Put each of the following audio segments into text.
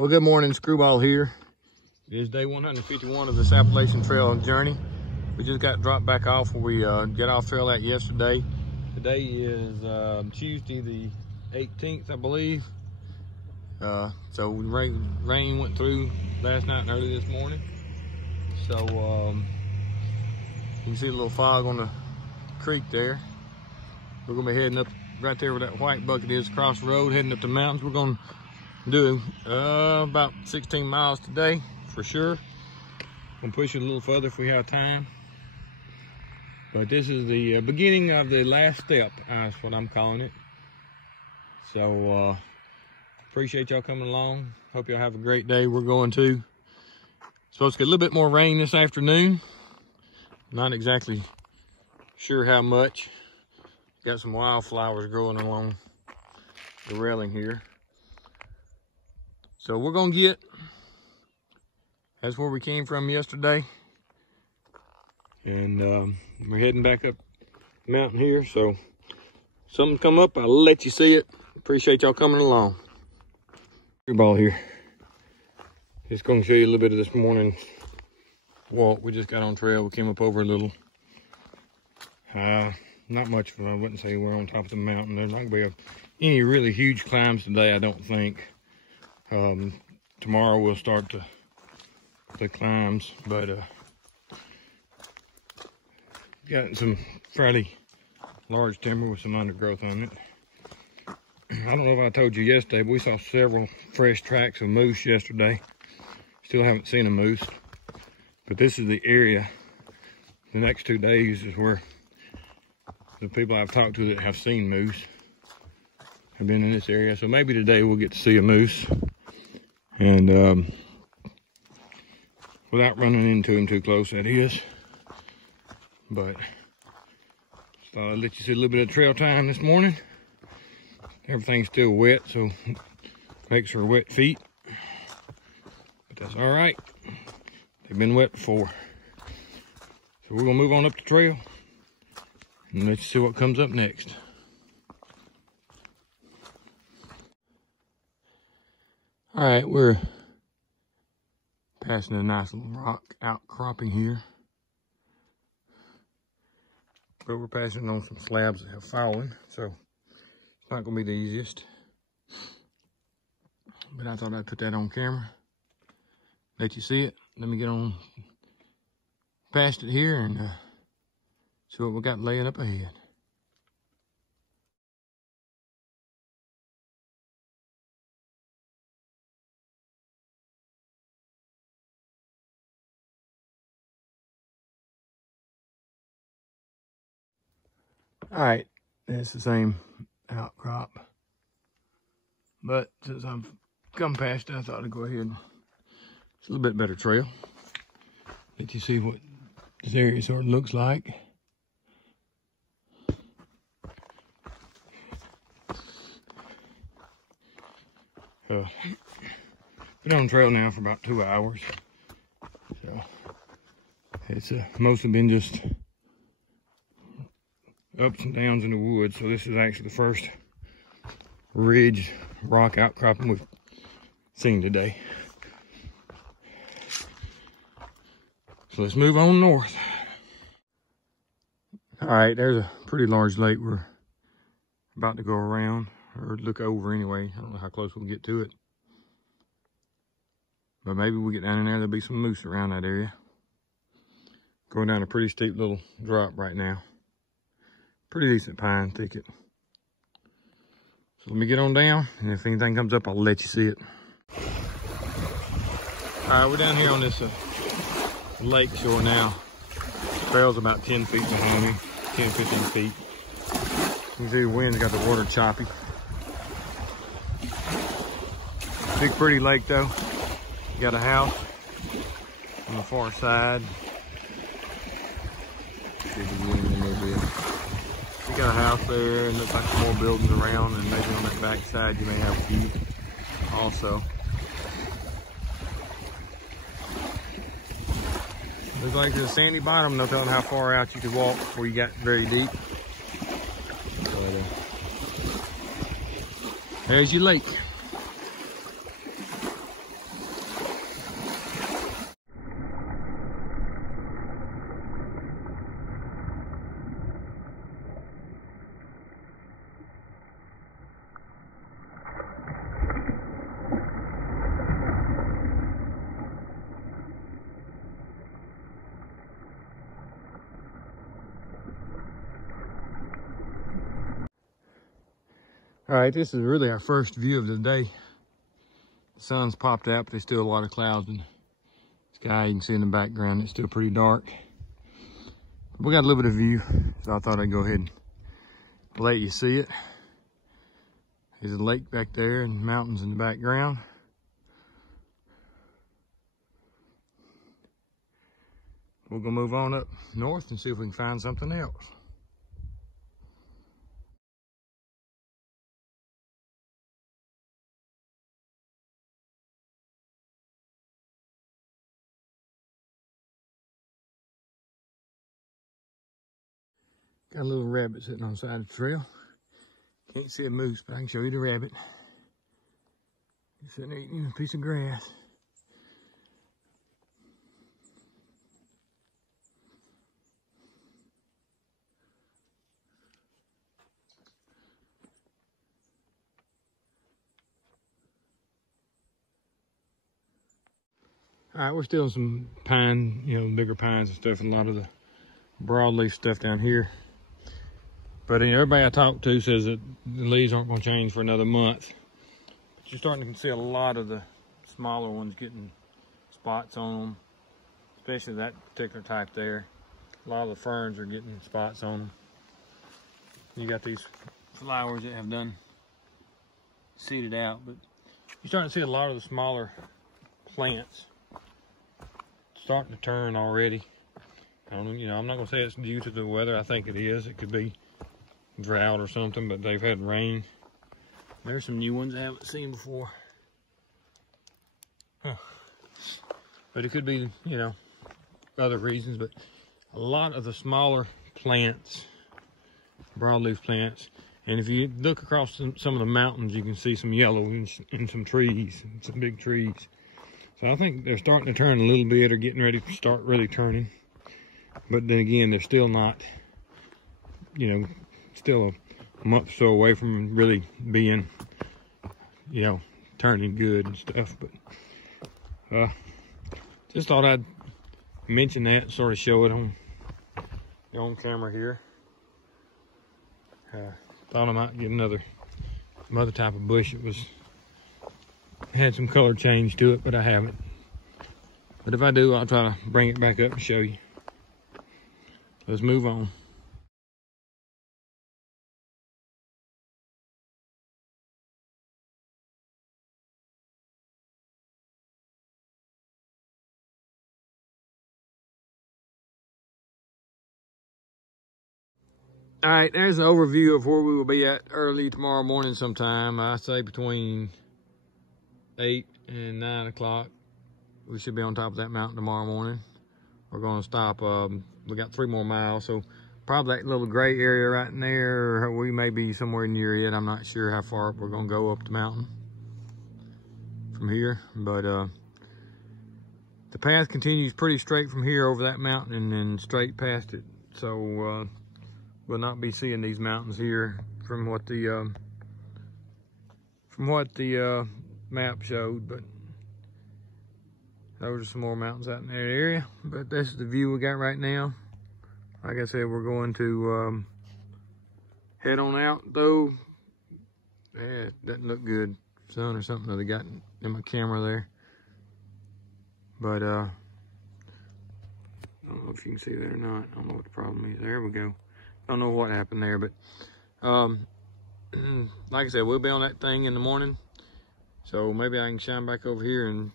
Well, good morning, Screwball here. It is day 151 of this Appalachian Trail journey. We just got dropped back off where we got off trail at yesterday. Today is Tuesday the 18th, I believe. So rain went through last night and early this morning. So you can see a little fog on the creek there. We're gonna be heading up right there where that white bucket is, across the road, heading up the mountains. We're gonna do about 16 miles today for sure. Gonna push it a little further if we have time. But this is the beginning of the last step, that's what I'm calling it. So appreciate y'all coming along. Hope y'all have a great day. We're going to supposed to get a little bit more rain this afternoon. Not exactly sure how much. Got some wildflowers growing along the railing here. So we're gonna get, that's where we came from yesterday. And we're heading back up the mountain here. So something's come up, I'll let you see it. Appreciate y'all coming along. Ball here. Just gonna show you a little bit of this morning walk. We just got on trail. We came up over a little, not much, I wouldn't say we're on top of the mountain. There's not gonna be any really huge climbs today, I don't think. Tomorrow we'll start the climbs, but got some fairly large timber with some undergrowth on it. I don't know if I told you yesterday, but we saw several fresh tracks of moose yesterday. Still haven't seen a moose, but this is the area. The next 2 days is where the people I've talked to that have seen moose have been in this area. So maybe today we'll get to see a moose. And without running into him too close, that is. But just thought I'd let you see a little bit of trail time this morning. Everything's still wet, so makes for wet feet. But that's all right. They've been wet before. So we're gonna move on up the trail and let's see what comes up next. All right, we're passing a nice little rock outcropping here. But we're passing on some slabs that have fallen, so it's not gonna be the easiest. But I thought I'd put that on camera, let you see it. Let me get on past it here and see what we got laying up ahead. All right, it's the same outcrop, but since I've come past it, I thought I'd go ahead and it's a little bit better trail. Let you see what this area sort of looks like. Been on trail now for about 2 hours, so it's mostly been just ups and downs in the woods. So this is actually the first ridge rock outcropping we've seen today. So let's move on north. All right, there's a pretty large lake we're about to go around, or look over anyway. I don't know how close we'll get to it, but maybe we'll get down in there. There'll be some moose around that area. Going down a pretty steep little drop right now. Pretty decent pine thicket. So let me get on down, and if anything comes up, I'll let you see it. All right, we're down here on this lake shore now. Trail's about 10 feet behind me, 10, 15 feet. You can see the wind's got the water choppy. Big pretty lake though. You got a house on the far side. You got a house there, and looks like some more buildings around, and maybe on that back side you may have a few also. Looks like there's a sandy bottom, no telling how far out you could walk before you got very deep. But, there's your lake. All right, this is really our first view of the day. The sun's popped out, but there's still a lot of clouds in the sky. You can see in the background, it's still pretty dark. We got a little bit of view, so I thought I'd go ahead and let you see it. There's a lake back there and mountains in the background. We're gonna move on up north and see if we can find something else. Got a little rabbit sitting on the side of the trail. Can't see a moose, but I can show you the rabbit. He's sitting eating a piece of grass. All right, we're still in some pine, bigger pines and stuff, and a lot of the broadleaf stuff down here. But everybody I talk to says that the leaves aren't going to change for another month. But you're starting to see a lot of the smaller ones getting spots on them, especially that particular type there. A lot of the ferns are getting spots on them. You got these flowers that have done seeded out, but you're starting to see a lot of the smaller plants starting to turn already. I'm not gonna say it's due to the weather. I think it is. It could be drought or something, but they've had rain. There's some new ones I haven't seen before. But it could be, other reasons. But a lot of the smaller plants, broadleaf plants, and if you look across some of the mountains, you can see some yellow in some trees, some big trees. So I think they're starting to turn a little bit, or getting ready to start really turning. But then again, they're still not, still a month or so away from really being, turning good and stuff. But just thought I'd mention that, sort of show it on camera here. Thought I might get some other type of bush that had some color change to it, but I haven't. But if I do, I'll try to bring it back up and show you. Let's move on. All right, there's an overview of where we will be at early tomorrow morning sometime. I say between 8 and 9 o'clock. We should be on top of that mountain tomorrow morning. We're gonna stop, we got 3 more miles, so probably that little gray area right in there, we may be somewhere near it. I'm not sure how far up we're gonna go up the mountain from here, but the path continues pretty straight from here over that mountain and then straight past it. So we'll not be seeing these mountains here from what the map showed, but those are some more mountains out in that area. But this is the view we got right now. Like I said, we're going to head on out though. Yeah, it doesn't look good. Sun or something that I got in my camera there. But I don't know if you can see that or not. I don't know what the problem is. There we go. Don't know what happened there, but like I said, we'll be on that thing in the morning. So maybe I can shine back over here and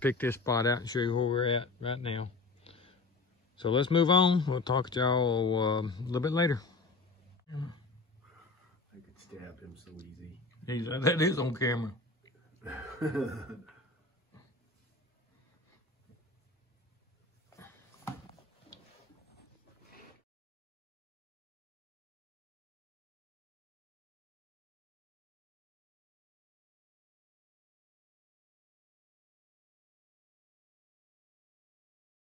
pick this spot out and show you where we're at right now. So let's move on. We'll talk to y'all a little bit later. I could stab him so easy. That is on camera.